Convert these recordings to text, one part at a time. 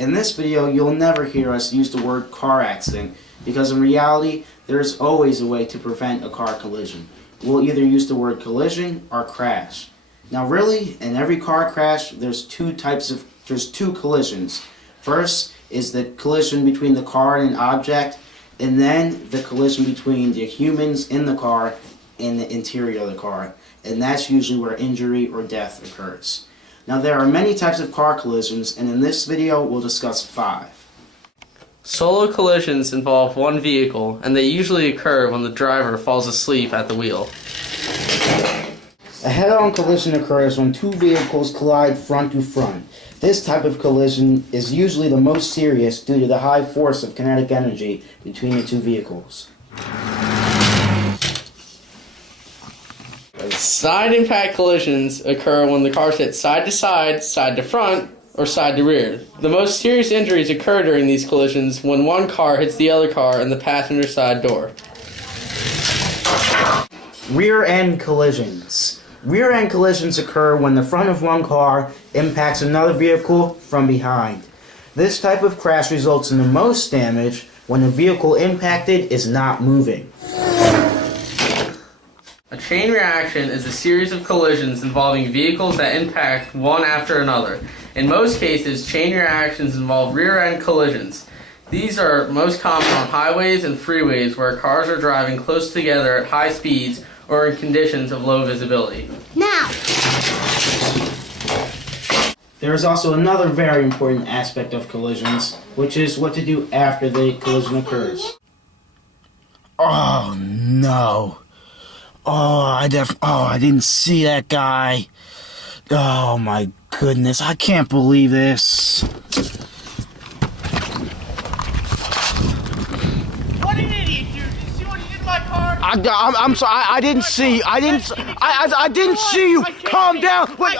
In this video, you'll never hear us use the word car accident because in reality, there's always a way to prevent a car collision. We'll either use the word collision or crash. Now really, in every car crash, there's two collisions. First is the collision between the car and an object, and then the collision between the humans in the car and the interior of the car. And that's usually where injury or death occurs. Now there are many types of car collisions, and in this video we'll discuss 5. Solo collisions involve one vehicle, and they usually occur when the driver falls asleep at the wheel. A head-on collision occurs when two vehicles collide front to front. This type of collision is usually the most serious due to the high force of kinetic energy between the two vehicles. Side impact collisions occur when the cars hit side to front, or side to rear. The most serious injuries occur during these collisions when one car hits the other car in the passenger side door. Rear-end collisions. Rear-end collisions occur when the front of one car impacts another vehicle from behind. This type of crash results in the most damage when the vehicle impacted is not moving. A chain reaction is a series of collisions involving vehicles that impact one after another. In most cases, chain reactions involve rear-end collisions. These are most common on highways and freeways where cars are driving close together at high speeds or in conditions of low visibility. Now! There is also another very important aspect of collisions, which is what to do after the collision occurs. Oh no. I didn't see that guy. Oh my goodness, I can't believe this. What an idiot, dude! Did you see what he did to my car? I'm sorry, I didn't see. I didn't see you. Calm down. Wait.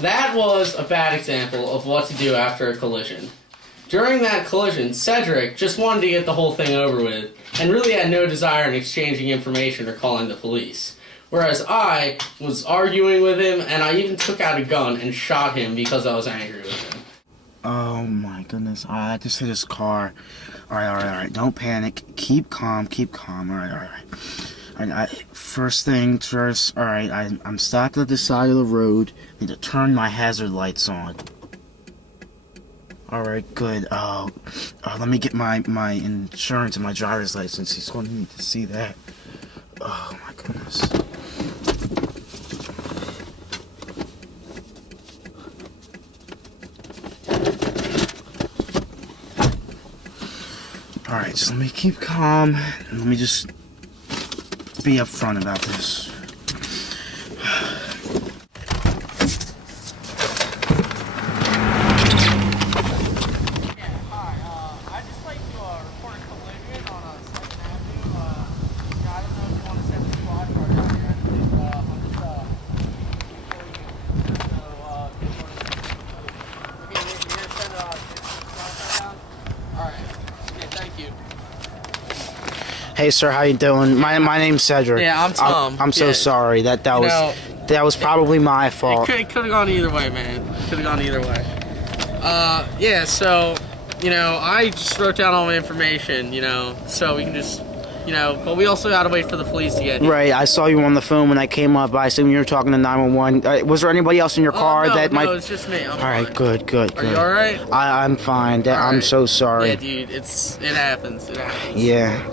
That was a bad example of what to do after a collision. During that collision, Cedric just wanted to get the whole thing over with, and really had no desire in exchanging information or calling the police. Whereas I was arguing with him, and I even took out a gun and shot him because I was angry with him. Oh my goodness, I just hit his car. Alright, don't panic. Keep calm. Alright. First thing first, alright, I'm stopped at the side of the road. Need to turn my hazard lights on. Alright, good. Let me get my insurance and my driver's license. He's going to need to see that. Oh my goodness. Alright, just let me keep calm. And let me just be upfront about this. Hey sir, how you doing? My name's Cedric. Yeah, I'm Tom. I'm so sorry. That was probably my fault. It could have gone either way, man. Could have gone either way. Yeah, so, I just wrote down all my information, so we can just, but we also gotta wait for the police to get here. Right, I saw you on the phone when I came up. I assume you were talking to 911. Was there anybody else in your car that might... No, it's just me. I'm Alright, fine. good. Are you alright? I'm fine. I'm so sorry. Yeah, dude, it happens. Yeah.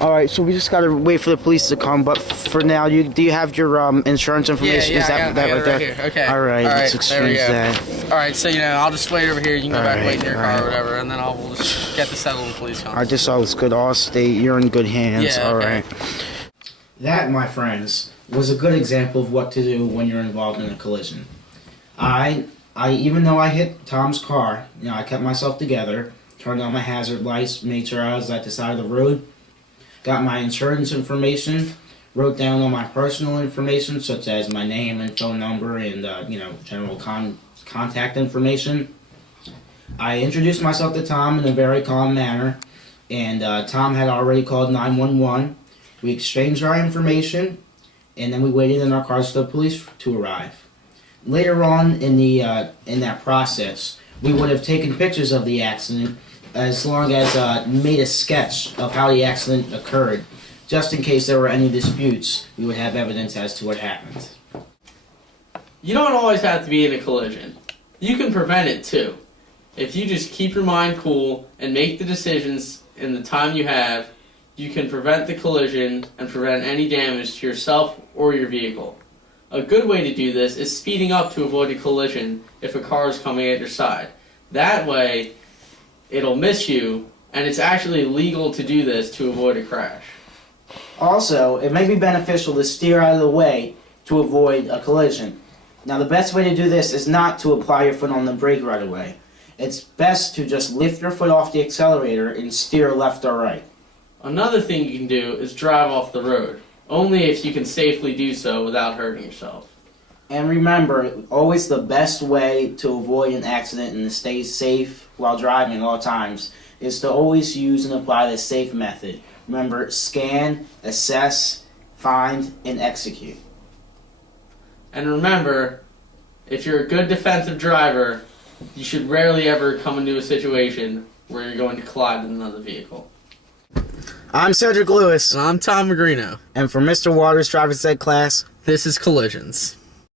Alright, so we just gotta wait for the police to come, but for now, do you have your insurance information? Yeah, Is that I got it right there? Here. Okay. Alright, let's exchange that. Alright, so I'll just wait over here. You can go back and wait in your car alright. or whatever, and then we'll just get the settled when the police come. I just saw it's good. Allstate, you're in good hands. Yeah, okay. Alright. That, my friends, was a good example of what to do when you're involved in a collision. I even though I hit Tom's car, I kept myself together, turned on my hazard lights, made sure I was at the side of the road, got my insurance information, wrote down all my personal information, such as my name and phone number and, general contact information. I introduced myself to Tom in a very calm manner, and Tom had already called 911. We exchanged our information, and then we waited in our cars for the police to arrive. Later on in that process, we would have taken pictures of the accident as long as made a sketch of how the accident occurred. Just in case there were any disputes, we would have evidence as to what happened. You don't always have to be in a collision. You can prevent it too. If you just keep your mind cool and make the decisions in the time you have, you can prevent the collision and prevent any damage to yourself or your vehicle. A good way to do this is speeding up to avoid a collision if a car is coming at your side. That way, it'll miss you, and it's actually legal to do this to avoid a crash. Also, it may be beneficial to steer out of the way to avoid a collision. Now, the best way to do this is not to apply your foot on the brake right away. It's best to just lift your foot off the accelerator and steer left or right. Another thing you can do is drive off the road, only if you can safely do so without hurting yourself. And remember, always the best way to avoid an accident and to stay safe while driving at all times is to always use and apply the SAFE method. Remember, scan, assess, find, and execute. And remember, if you're a good defensive driver, you should rarely ever come into a situation where you're going to collide with another vehicle. I'm Cedric Lewis, And I'm Tom Magrino. and for Mr. Waters' driver's ed class, This is Collisions.